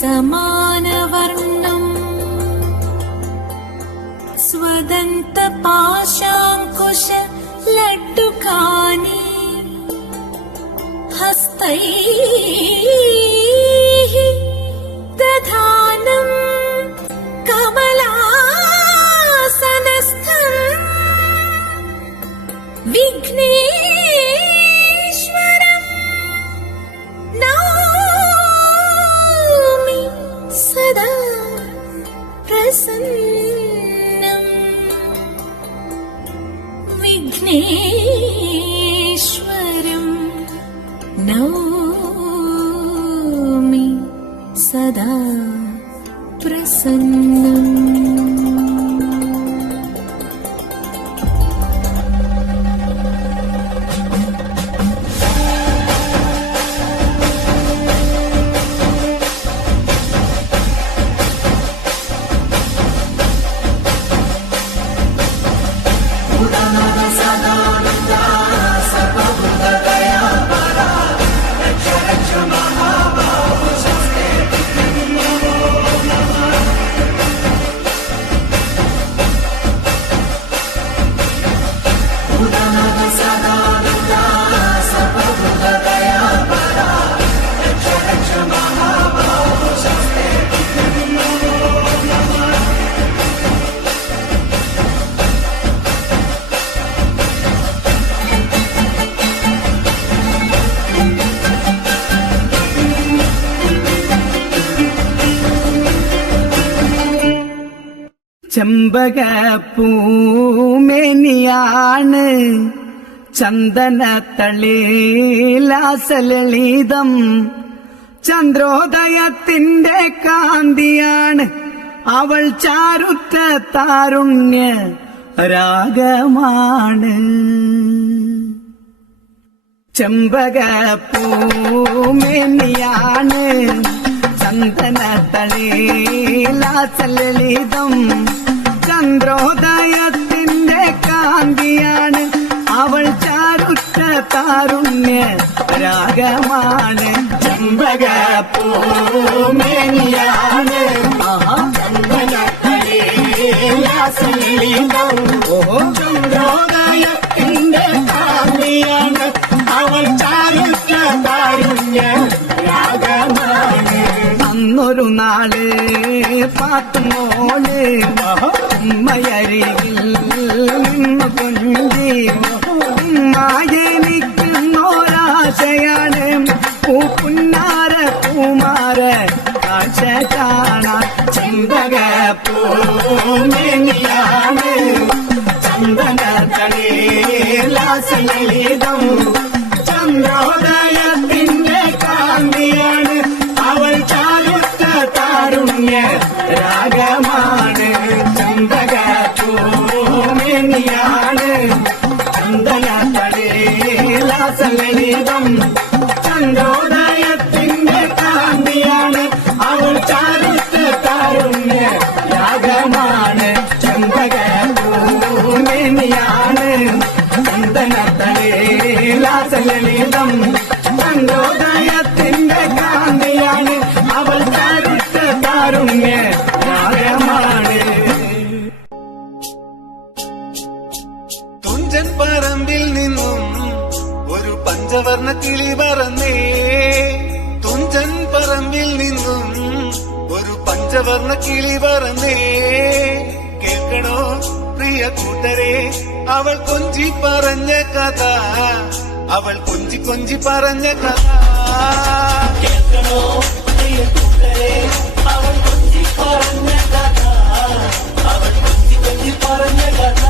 समानवर्णम् स्वदन्तपाशाङ्कुश लड्डुकानि हस्तैः दधानम् कमलासनस्थम् विघ्नेश्वरम् नौमि सदा प्रसन्नम् विघ्नेश्वरम् नौमि सदा प्रसन्नम्। ചെമ്പകപ്പൂമേനിയാണ് ചന്ദനത്തളിലാസലളിതം ചന്ദ്രോദയത്തിന്റെ കാന്തിയാണ് അവൾ ചാരുറ്റ താരുണ്യ രാഗമാണ്. ചെമ്പകപ്പൂമേനിയാണ് ചന്ദനത്തളിലാസലളിതം ചന്ദ്രോദയത്തിന്റെ കാന്തിയാണ് അവൾ ചാരുറ്റ താരുണ്യ രാഗമാണ്. ചെമ്പകപ്പൂമേനിയാണ് ചന്ദനത്തളിലാസലളിതം ചന്ദ്രോദയത്തിന്റെ കാന്തിയാണ് അവൾ ചാരുറ്റ താരുണ്യ രാഗമാണ്. അന്നൊരു നാള് പാത്തുമോള് ഉമ്മയരികിൽ നിന്ന് കൊഞ്ചി ഉമ്മായെനിക്കുന്നൊരാശയാണ് പൂപ്പുന്നാര പൂമാര കാഴ്ച കാണാൻ. ചെമ്പകപ്പൂമേനിയാണ് ചന്ദനത്തളിലാസലളിതം ചന്ദ്രോദയത്തിന്റെ കാന്തിയാണ് അവൾ ചാരുറ്റ താരുണ്യ രാഗമാണ്. ചെമ്പകപ്പൂമേനിയാണ് ചന്ദനത്തളിലാസലളിതം ചന്ദ്രോദയത്തിന്റെ കാന്തിയാണ് അവൾ ചാരുറ്റ താരുണ്യ രാഗമാണ്. ചെമ്പകപ്പൂമേനിയാണ് ചന്ദനത്തളിലാസലളിതം ചന്ദ്രോദയത്തിന്റെ കാന്തിയാണ് അവൾ ചാരുറ്റ താരുണ്യ രാഗമാണ്. തുഞ്ചൻ പറമ്പിൽ നിന്നും ഒരു പഞ്ചവർണ്ണ കിളി പറന്നേ. തുഞ്ചൻ പറമ്പിൽ നിന്നും ഒരു പഞ്ചവർണ്ണ കിളി പറന്നേ. കേൾക്കണോ പ്രിയ കൂട്ടരെ അവൾ കൊഞ്ചി പറഞ്ഞ കഥ, അവൾ കൊഞ്ചി കൊഞ്ചി പറഞ്ഞ കഥ. കേൾക്കണോ പ്രിയ കൂട്ടരെ അവൾ കൊഞ്ചി പറഞ്ഞ കഥ, അവൾ കൊഞ്ചി കൊഞ്ചി പറഞ്ഞ കഥ.